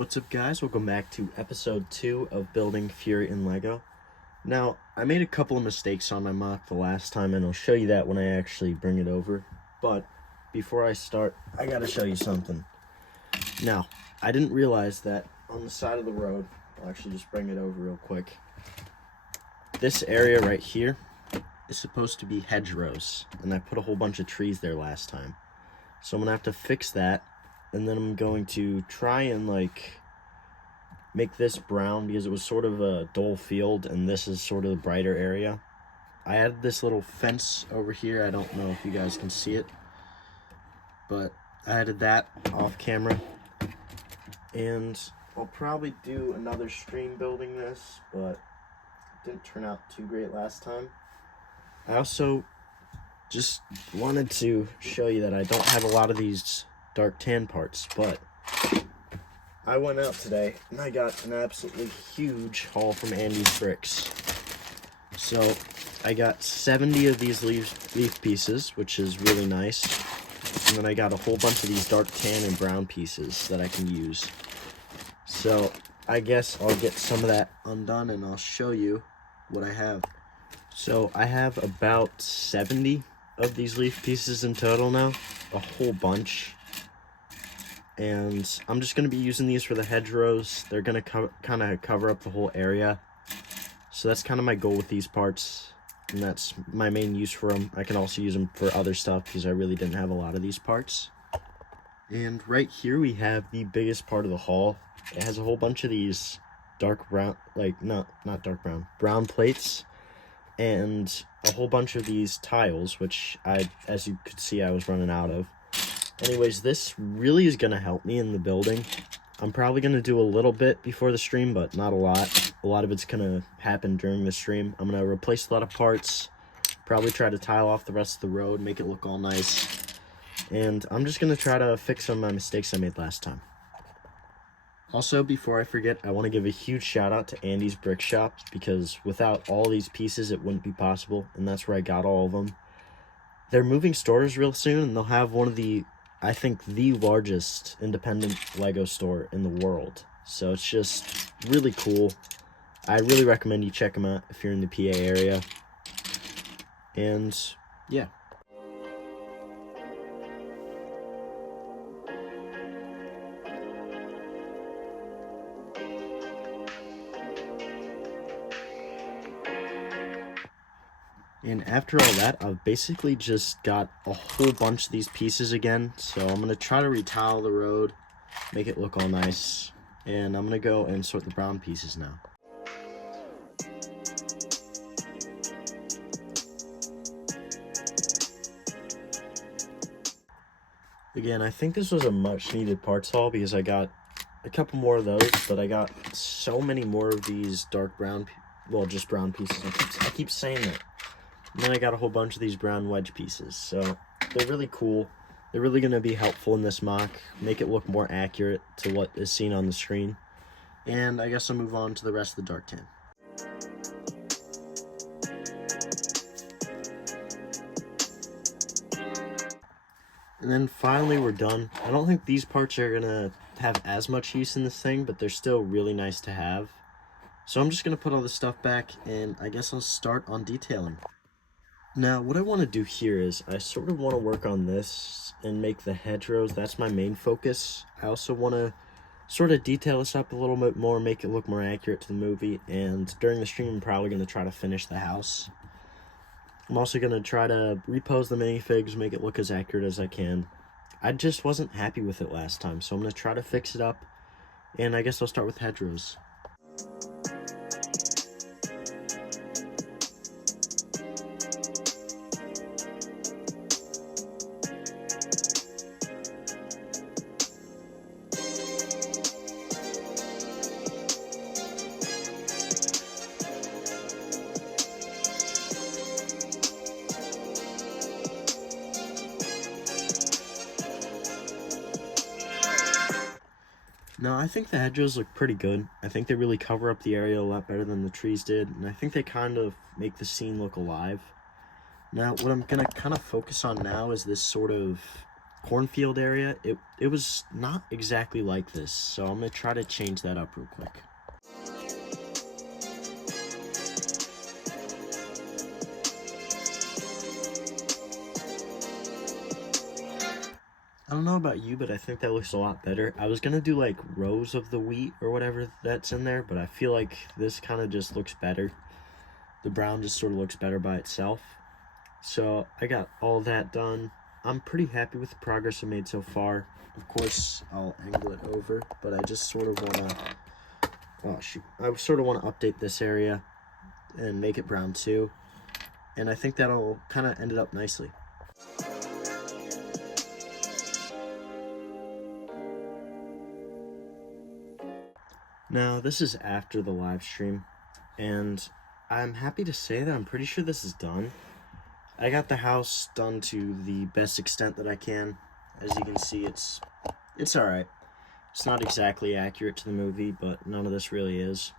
What's up, guys? Welcome back to episode 2 of building Fury in Lego. Now, I made a couple of mistakes on my mock the last time, and I'll show you that when I actually bring it over. But before I start, I gotta show you something. Now, I didn't realize that on the side of the road, I'll actually just bring it over real quick. This area right here is supposed to be hedgerows, and I put a whole bunch of trees there last time. So I'm gonna have to fix that. And then I'm going to try and make this brown because it was sort of a dull field and this is sort of the brighter area. I added this little fence over here. I don't know if you guys can see it, but I added that off camera. And I'll probably do another stream building this, but it didn't turn out too great last time. I also just wanted to show you that I don't have a lot of these dark tan parts, but I went out today and I got an absolutely huge haul from Andy's Bricks. So I got 70 of these leaf pieces, which is really nice, and then I got a whole bunch of these dark tan and brown pieces that I can use. So I guess I'll get some of that undone and I'll show you what I have. So I have about 70 of these leaf pieces in total now, a whole bunch. And I'm just going to be using these for the hedgerows. They're going to kind of cover up the whole area. So that's kind of my goal with these parts. And that's my main use for them. I can also use them for other stuff because I really didn't have a lot of these parts. And right here we have the biggest part of the haul. It has a whole bunch of these dark brown, not dark brown, brown plates. And a whole bunch of these tiles, which as you could see, I was running out of. Anyways, this really is going to help me in the building. I'm probably going to do a little bit before the stream, but not a lot. A lot of it's going to happen during the stream. I'm going to replace a lot of parts, probably try to tile off the rest of the road, make it look all nice. And I'm just going to try to fix some of my mistakes I made last time. Also, before I forget, I want to give a huge shout out to Andy's Brick Shop, because without all these pieces, it wouldn't be possible, and that's where I got all of them. They're moving stores real soon, and they'll have one of the, I think, the largest independent Lego store in the world. So it's just really cool. I really recommend you check them out if you're in the PA area. And yeah. And after all that, I've basically just got a whole bunch of these pieces again. So I'm going to try to retile the road, make it look all nice. And I'm going to go and sort the brown pieces now. Again, I think this was a much needed parts haul because I got a couple more of those, but I got so many more of these dark brown, well, just brown pieces. I keep saying that. And then I got a whole bunch of these brown wedge pieces. So they're really cool. They're really going to be helpful in this mock. Make it look more accurate to what is seen on the screen. And I guess I'll move on to the rest of the dark tan. And then finally we're done. I don't think these parts are going to have as much use in this thing, but they're still really nice to have. So I'm just going to put all this stuff back, and I guess I'll start on detailing. Now, what I want to do here is I sort of want to work on this and make the hedgerows. That's my main focus. I also want to sort of detail this up a little bit more, make it look more accurate to the movie. And during the stream, I'm probably going to try to finish the house. I'm also going to try to repose the minifigs, make it look as accurate as I can. I just wasn't happy with it last time, so I'm going to try to fix it up. And I guess I'll start with hedgerows. No, I think the hedgerows look pretty good. I think they really cover up the area a lot better than the trees did, and I think they kind of make the scene look alive. Now, what I'm going to kind of focus on now is this sort of cornfield area, it was not exactly like this, so I'm gonna try to change that up real quick. I don't know about you, but I think that looks a lot better. I was gonna do like rows of the wheat or whatever that's in there, but I feel like this kind of just looks better. The brown just sort of looks better by itself. So I got all that done. I'm pretty happy with the progress I made so far. Of course, I'll angle it over, but I just sort of want to, oh shoot, I sort of want to update this area and make it brown too. And I think that'll kind of end it up nicely. Now, this is after the live stream, and I'm happy to say that I'm pretty sure this is done. I got the house done to the best extent that I can. As you can see, it's alright. It's not exactly accurate to the movie, but none of this really is.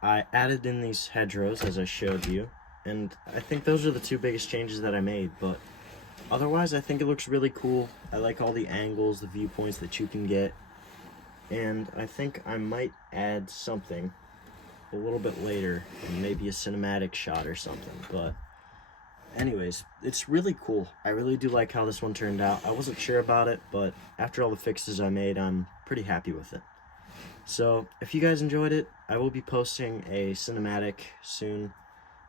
I added in these hedgerows, as I showed you, and I think those are the two biggest changes that I made, but otherwise I think it looks really cool. I like all the angles, the viewpoints that you can get. And I think I might add something a little bit later, maybe a cinematic shot or something, but anyways, it's really cool. I really do like how this one turned out. I wasn't sure about it, but after all the fixes I made, I'm pretty happy with it. So, if you guys enjoyed it, I will be posting a cinematic soon.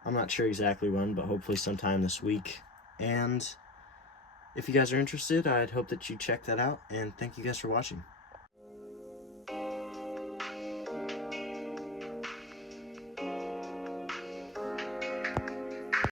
I'm not sure exactly when, but hopefully sometime this week. And if you guys are interested, I'd hope that you check that out, and thank you guys for watching.